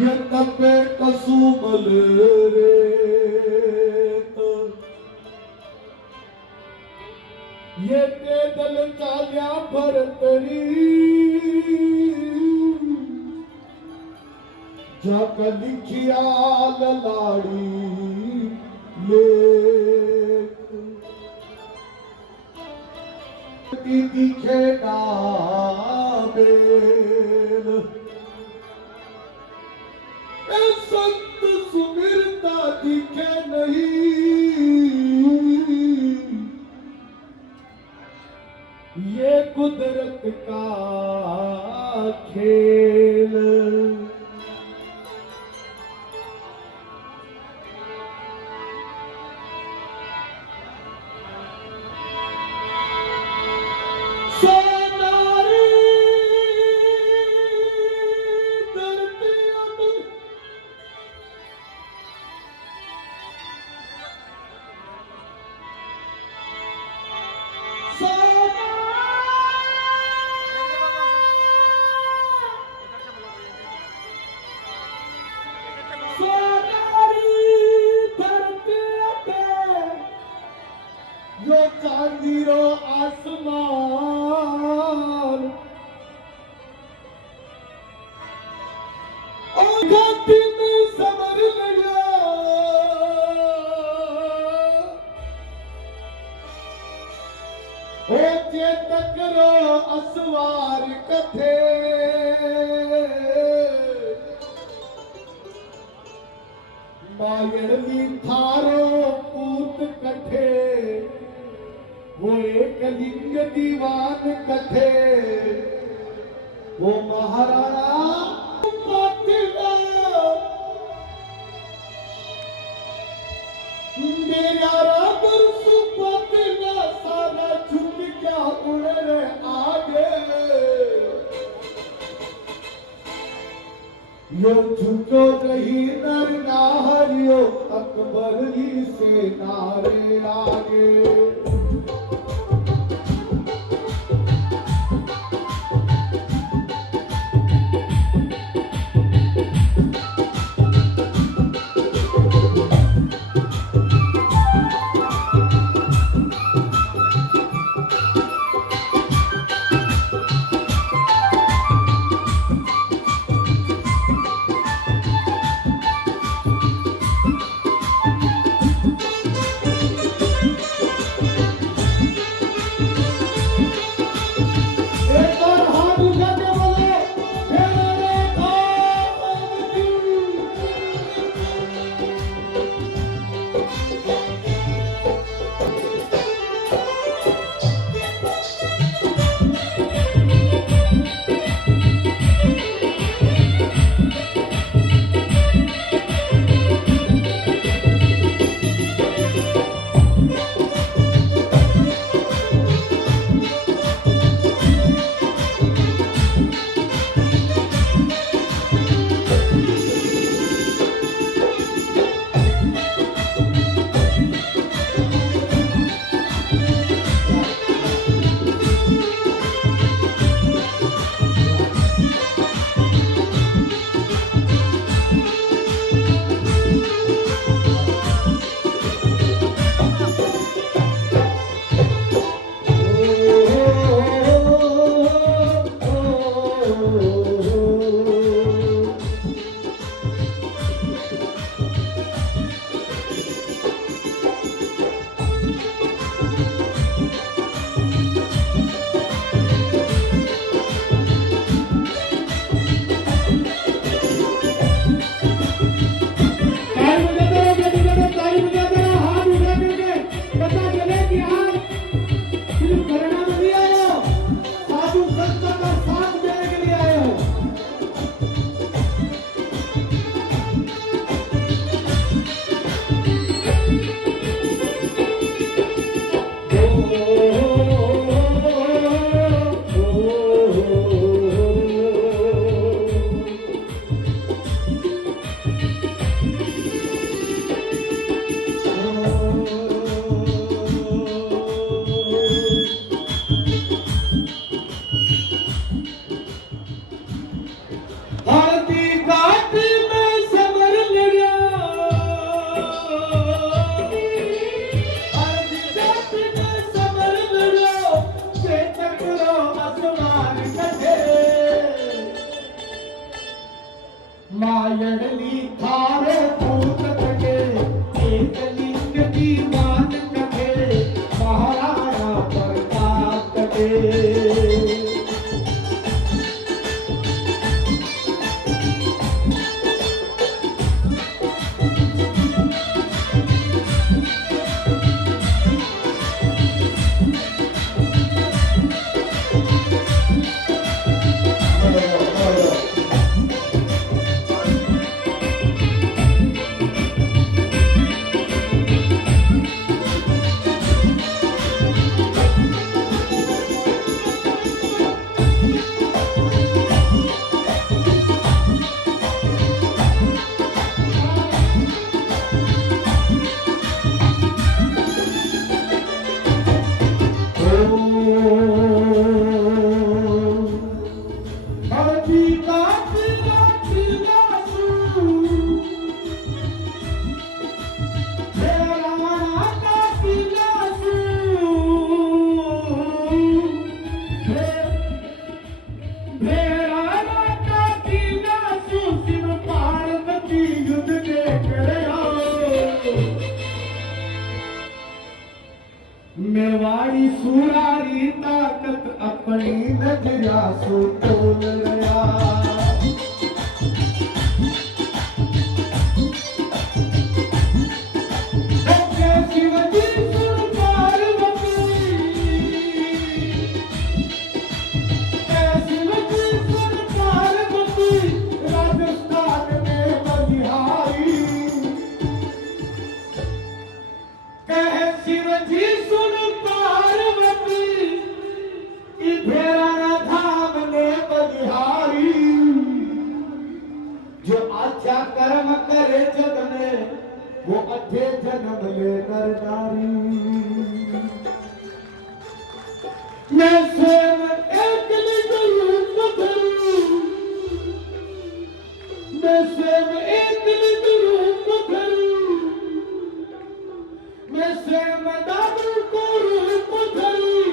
ये तपे कसुमल रेत ये पैदल चाल्या भरतरी जाक लिखिया ललाड़ी लेख दिखे ना बेल संत सुमिरता दिखे नहीं ये कुदरत का खेल यो चांदीरो आसमान दिन समर लिया ओ चेतक रो असवार कथे मायरली थारो पूत कथे वो एक लिंग दीवान कथे वो महाराणा मेरा राबर सुपतिना सारा झुक क्या उड़ रहे आगे यो झुको नहीं नर नाहरियो अकबर ही से नारे आगे मेवाड़ी सुरारी ताकत अपनी नजरा सो तोल रहा शिवजी सुन पार्वती शिवजी सुन पार्वती राजस्थान में बलिहारी कह शिवजी सुन पार्वती भेराना धाम में बलिहारी जो अच्छा कर्म करे जग में वो अठे जन्म ले नर नारी मैं स्वयं एक लिंग धरूं मैं स्वयं एक लिंग रूप धरूं मैं स्वयं दादू को रूप धरूं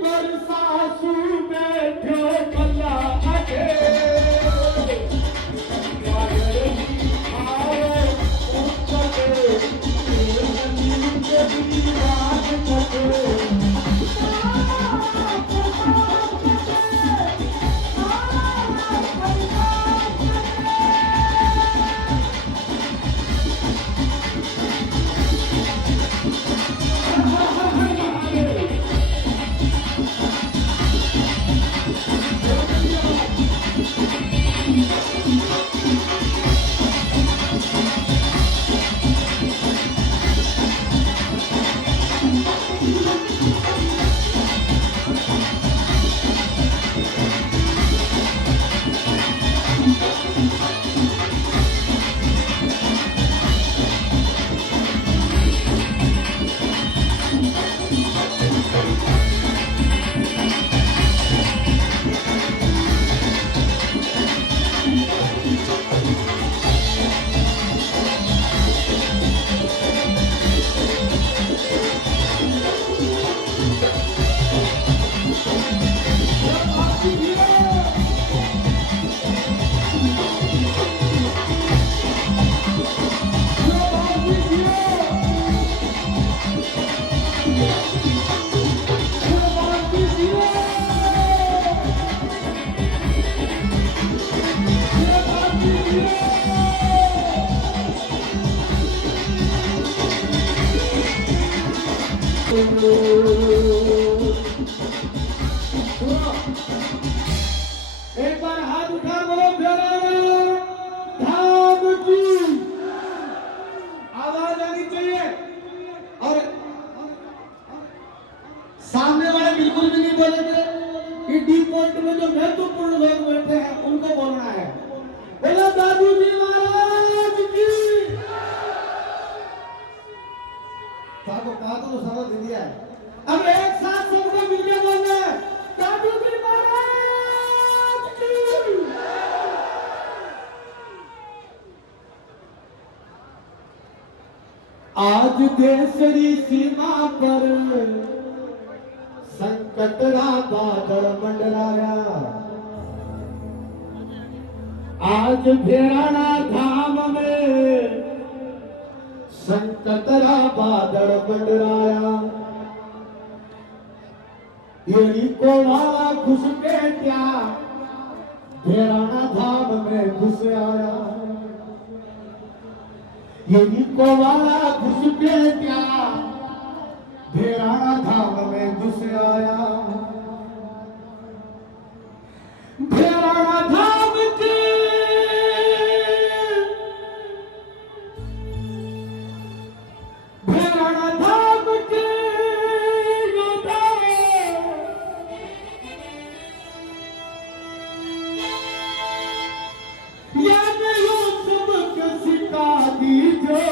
पर सासू बैठो भला आगे एक बार हाथ उठा बोलो भेराना धाम की आवाज आनी चाहिए और सामने वाले बिल्कुल भी नहीं बोलेंगे कि डी पॉइंट में जो महत्वपूर्ण लोग बैठे हैं उनको बोलना है बोला दादू जी महाराज की तो समझ दिया है अब एक साथ सबको मिलकर बोलना है दादू जी महाराज की आज देशरी सीमा पर संकटरा बादल मंडराया आज भेराना धाम में संकटरा बादल मंडराया यही को वाला घुस के क्या भेराना धाम में घुस आया यही को वाला घुस के क्या भेराना धाम में घुस आया भेराना धाम के भेराना धाम के योद्धा याद यो सबक सिखा दीजो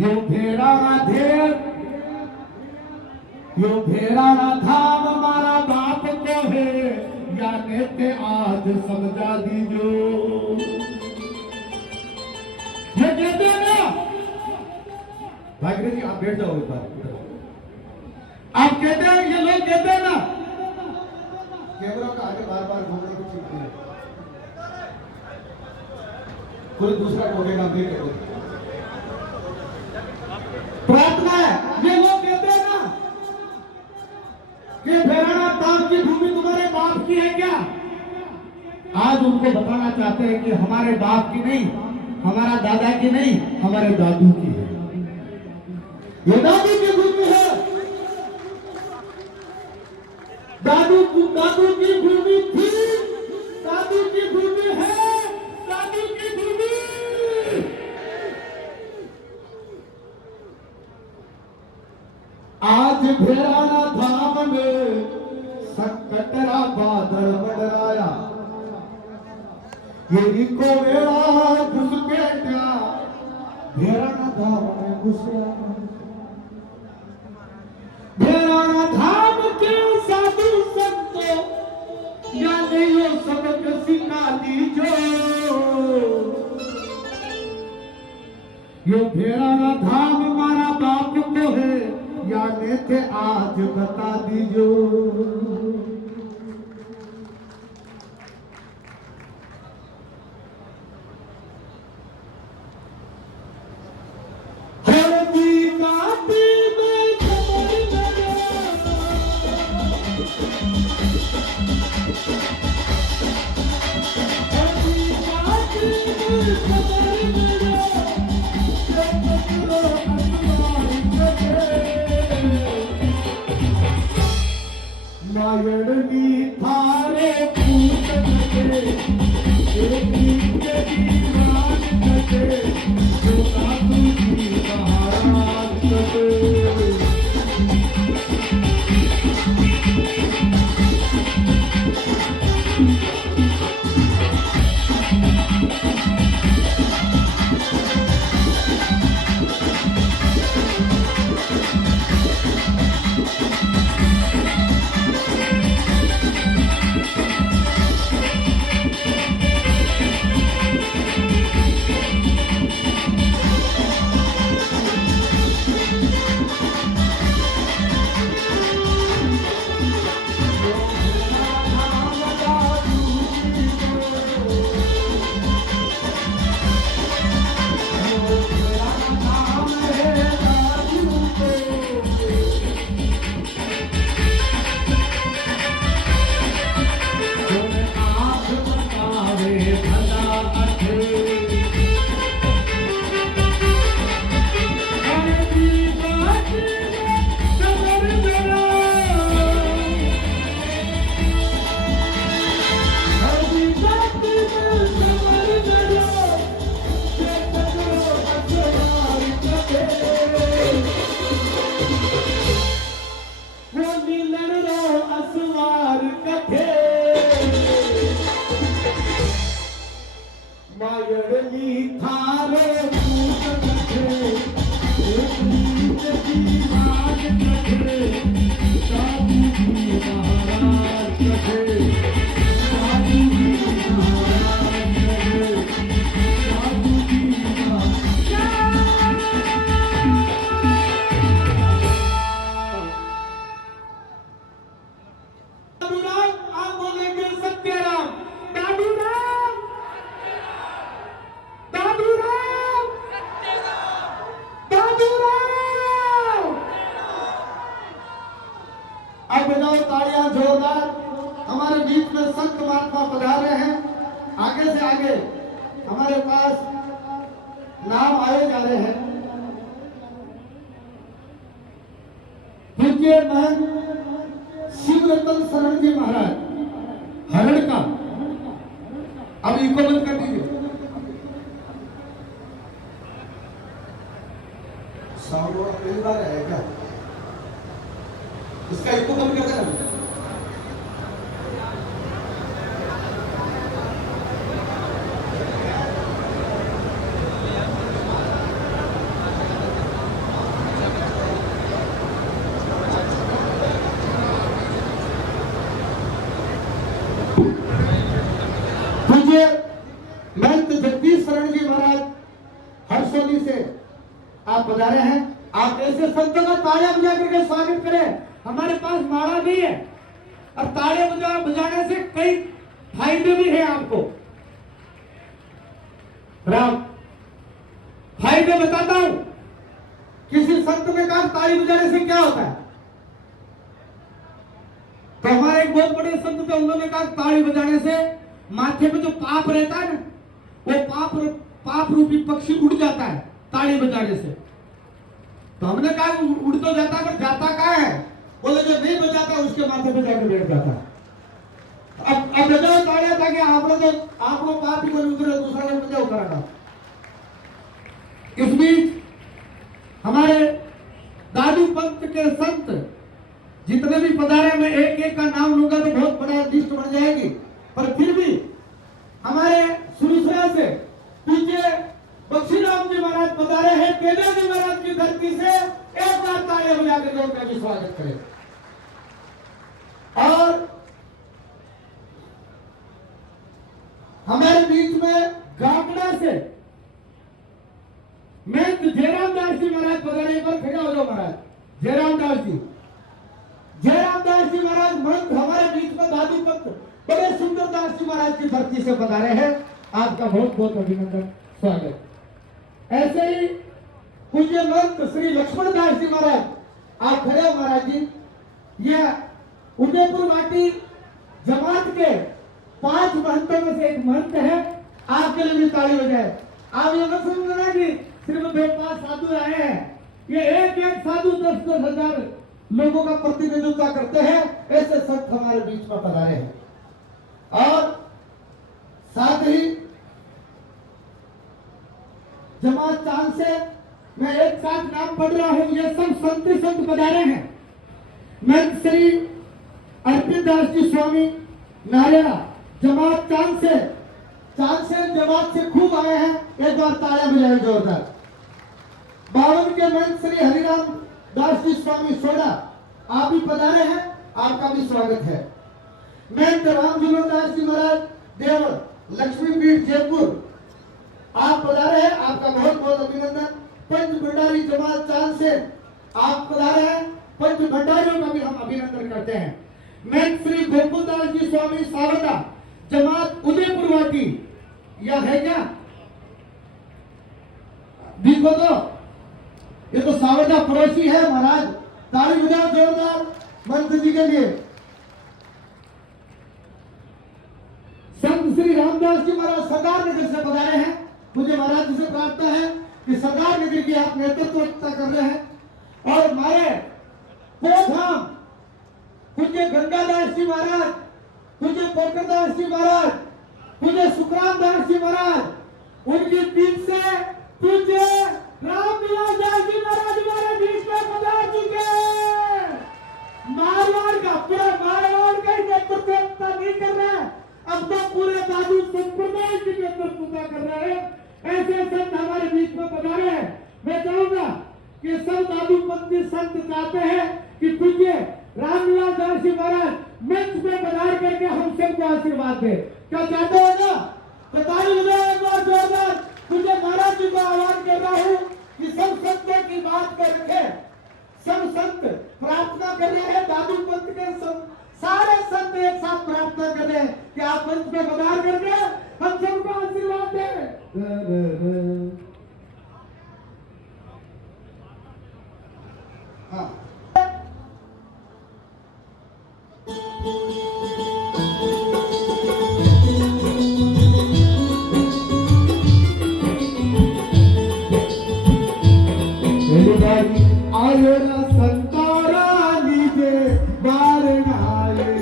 यो भेराना धेर यो भेराना धाम हमारा बाप को है या नेते आज समझा दीजो ये कहते हैं ना भागीरथ जी आप बैठ जाओ एक बार आप कहते हैं ये लोग कहते हैं ना कैमरा का आगे बार बार घूमने की चीज है कोई दूसरा ठोकेगा फिर कहते प्रार्थना है। ये लोग कहते हैं ना कि भैराना धाम की भूमि तुम्हारे बाप की है क्या? आज उनको बताना चाहते हैं कि हमारे बाप की नहीं, हमारा दादा की नहीं, हमारे दादू की है। ये दादू की भूमि है। दादू की भूमि थी, दादू की भूमि है, दादू की भूमि। आज भैराना धाम में संकटरा बादल मंडराया, ये को वेड़ा घुस बैठा भैराना धाम में घुसया। भैराना धाम के साधु संतो या नहीं सबक सिखा दीजो। यो भैराना धाम हमारा बाप को है या नहीं थे आज बता दीजो। मायड़नी थारे पूत नचे, एक दीवान नचे, जो दादू जी महाराज नचे। अब बजाओ तालियां जोरदार। हमारे बीच में संत महात्मा पधारे हैं। आगे से आगे हमारे पास नाम आए जा रहे हैं। पूज्य महंत शिवरतन शरण जी महाराज हरण का। अब इनको बंद कर दीजिए। साउंड पहली बार है क्या? इसका इको कम कर देना। पूज्य महंत जगदीश शरण जी महाराज हर्षोली से आप पधारे हैं। आप ऐसे संतों का तालियां बजा करके स्वागत करें। हमारे पास माला भी है और तालियां बजाने से कई फायदे भी हैं आपको। राम फायदे बताता हूं। किसी संत ने कहा ताली बजाने से क्या होता है, तो हमारे एक बहुत बड़े संत थे, उन्होंने कहा ताली बजाने से माथे पे जो पाप रहता है ना, वो पाप रूपी पक्षी उड़ जाता है ताली बजाने से। तो हमने कहा उड़ तो जाता है पर जाता कहाँ है, बोले जो नहीं बजाता उसके माथे पे जाकर बैठ जाता है। अब बजाओ तालियां ताकि आप लोग पाप ही कोई उतरे, दूसरा लोग बजाओ करेगा। इस बीच हमारे दादू पंथ के संत जितने भी पधारे, मैं एक एक का नाम लूंगा तो बहुत बड़ा लिस्ट बन जाएगी, पर फिर भी हमारे सुरसरा से पूज्य बख्शीराम जी महाराज पधारे हैं, केदार जी महाराज की धरती से। एक बार तालियां बजाकर उनका भी स्वागत करें। और हमारे बीच में गागड़ा से मैं जयराम दास जी महाराज पधारे, पर खड़े हो जाओ महाराज। जयराम दास जी महाराज मंत हमारे बीच में दादू पंथ बड़े सुंदर दास जी महाराज की धरती से पधारे हैं, आपका बहुत बहुत अभिनंदन स्वागत। ऐसे ही पूज्य मंत श्री लक्ष्मण दास जी महाराज, आप खड़े हो महाराज जी। यह उदयपुर माटी जमात के 5 महंतों में से एक महंत है, आपके लिए भी ताली हो जाए। आप ये मत समझना कि सिर्फ 2-5 साधु आए हैं, ये एक साधु 10-10 हजार लोगों का प्रतिनिधित्व करते हैं, ऐसे संत हमारे बीच में पधारे हैं। और साथ ही जमात चांद से मैं एक साथ नाम पढ़ रहा हूं, ये सब संत पधारे हैं। मैं श्री अर्पित दास जी स्वामी नारिया जमात चांद से जमात से खूब आए हैं, एक बार तालियां बजाएं जोरदार। 52 के महंत श्री हरिराम दास जी स्वामी सोडा, आप भी पधारे हैं, आपका भी स्वागत है। महंत रामजुलन दास जी महाराज देवर लक्ष्मी पीठ जयपुर, आप पधारे हैं, आपका बहुत बहुत अभिनंदन। पंच भंडारी जमात चांद से आप पधारे हैं, पंच भंडारियों का भी हम अभिनंदन करते हैं। महंत श्री गोकुलदास जी स्वामी सावदा जमात उदयपुर वाटी, यह है क्या देखो तो, ये तो सावदा पड़ोसी है महाराज। ताली बजाओ जोरदार मंत्र जी के लिए। संत श्री रामदास जी महाराज सरदार नगर से पधारे हैं, मुझे महाराज जी से प्रार्थना है कि सरदार नगर की आप नेतृत्व कर रहे हैं। और हमारे पोधाम पूज्य गंगादास जी महाराज, पूज्य पोखरदास जी महाराज, पूज्य सुखराम दास जी महाराज, उनकी टीम से पूज्य रामविलास दास जी महाराज हमारे बीच में पधार चुके हैं। मारवाड़ का पूरा मारवाड़ का नेतृत्व नहीं कर रहे हैं, अब तो पूरे दादू संप्रदाय की नेतृत्व कर रहे हैं। ऐसे संत हमारे बीच में पधारे हैं। मैं चाहूंगा कि सब दादू पंथी संत चाहते हैं कि पूज्य रामविलास दास जी महाराज मंच पे पधार करके हम सबको आशीर्वाद दे। क्या चाहते हो ना, तो ताली बजाओ एक बार जोरदार। पूज्य महाराज जी को आह्वान कर रहा हूँ कि सब संतों की बात कर रखे, सब संत प्रार्थना कर रहे हैं, दादू पंथ के सारे संत एक साथ प्रार्थना कर रहे हैं कि आप मंच पे पधार करके हम सबको आशीर्वाद दें। हाँ। आयोरा संतारा लीजे बार नाये,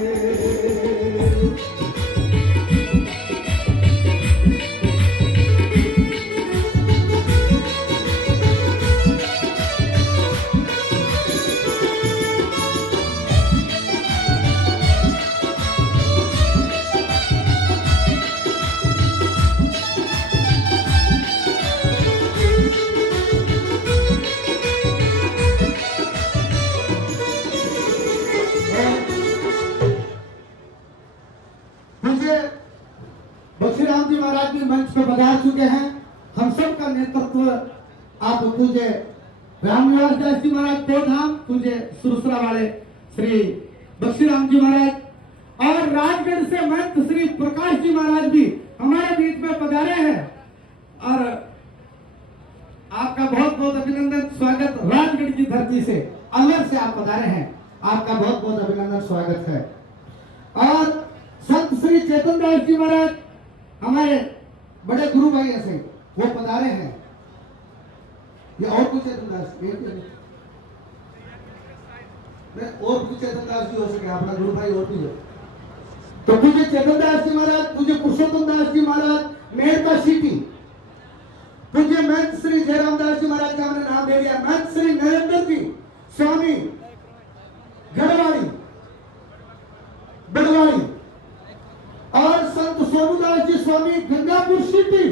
बख्शीराम जी महाराज भी मंच पर पधार चुके हैं। हम सब का नेतृत्व आप पूज्य रामविलास दास जी महाराज पोधाम, पूज्य सुरसरा वाले श्री बख्शीराम जी महाराज और राजगढ़ से महंत श्री प्रकाश जी महाराज भी हमारे बीच में पधारे हैं। और आपका बहुत बहुत अभिनंदन, स्वागत। राजगढ़ की धरती से अलग से आप पधारे हैं, आपका बहुत बहुत अभिनंदन, स्वागत है। और संत श्री चेतन दास जी महाराज, हमारे बड़े गुरु भाई ऐसे वो पधारे हैं। ये और कुछ चेतन दास और कुछ चेतन दास जी हो सके, अपना गुरु भाई और भी हो। तो पूज्य चेतन दास जी महाराज, पूज्य पुरुषोत्तम दास जी महाराज मेहर का सिटी, पूज्य महंत श्री जयराम दास जी महाराज का हमने नाम ले लिया, महंत श्री नरेंद्र जी स्वामी गढ़वाड़ी बड़वाड़ी, और संत सोमदास जी स्वामी गंगापुर सिटी,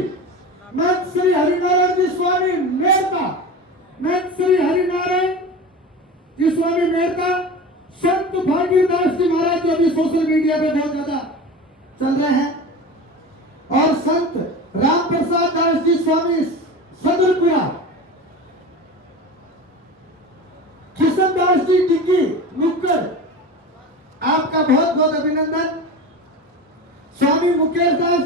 महंत श्री हरिनारायण जी स्वामी मेहता, महंत श्री हरिनारायण जी स्वामी मेहता, संत भागीदास जी महाराज जो अभी सोशल मीडिया पे बहुत ज्यादा चल रहे हैं, और संत राम प्रसाद दास जी स्वामी सदरपुरा, किशन दास जी टिक्की नुक्कड़, आपका बहुत बहुत अभिनंदन। स्वामी मुकेश दास